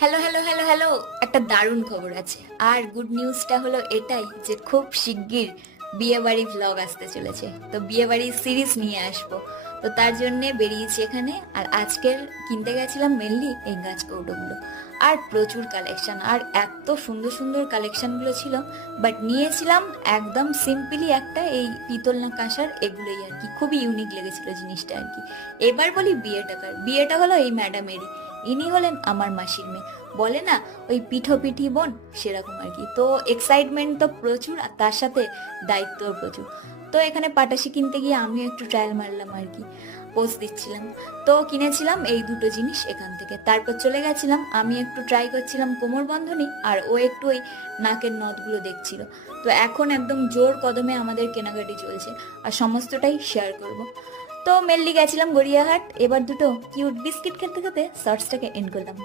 Hello hello hello hello, একটা দারুণ খবর আছে। আর গুড নিউজটা হলো এটাই যে খুব শিগগির বিয়ে বাড়ি ভ্লগ আসতে চলেছে। তো বিয়ে বাড়ির সিরিজ নিয়ে আসবো। তো তার জন্যে বেরিয়েছি এখানে। আর আজকের কিনতে গেছিলাম মেনলি এই গাছ কৌটোগুলো। আর প্রচুর কালেকশন, আর এত সুন্দর সুন্দর কালেকশনগুলো ছিল। বাট নিয়েছিলাম একদম সিম্পলি একটা এই পিতল না কাঁসার, এগুলোই আর কি। খুবই ইউনিক লেগেছিল জিনিসটা আর কি। এবার বলি বিয়েটা কার। বিয়েটা হলো এই ম্যাডামেরই। ইনি হলেন আমার মাসির মেয়ে। বলে না ওই পিঠো পিঠি বোন, সেরকম আর কি। তো এক্সাইটমেন্ট তো প্রচুর, আর তার সাথে দায়িত্বও প্রচুর। তো এখানে পাটাশি কিনতে গিয়ে আমিও একটু ট্রায়াল মারলাম আর কি, পোজ দিচ্ছিলাম। তো কিনেছিলাম এই দুটো জিনিস এখান থেকে। তারপর চলে গেছিলাম, আমি একটু ট্রাই করছিলাম কোমর বন্ধনী, আর ও একটু ওই নাকের নথগুলো দেখছিল। তো এখন একদম জোর কদমে আমাদের কেনাকাটি চলছে, আর সমস্তটাই শেয়ার করব। তো মেনলি গেছিলাম গড়িয়াহাট। এবার দুটো কিউট বিস্কিট খেতে খেতে শর্টসটাকে এন্ড করলাম।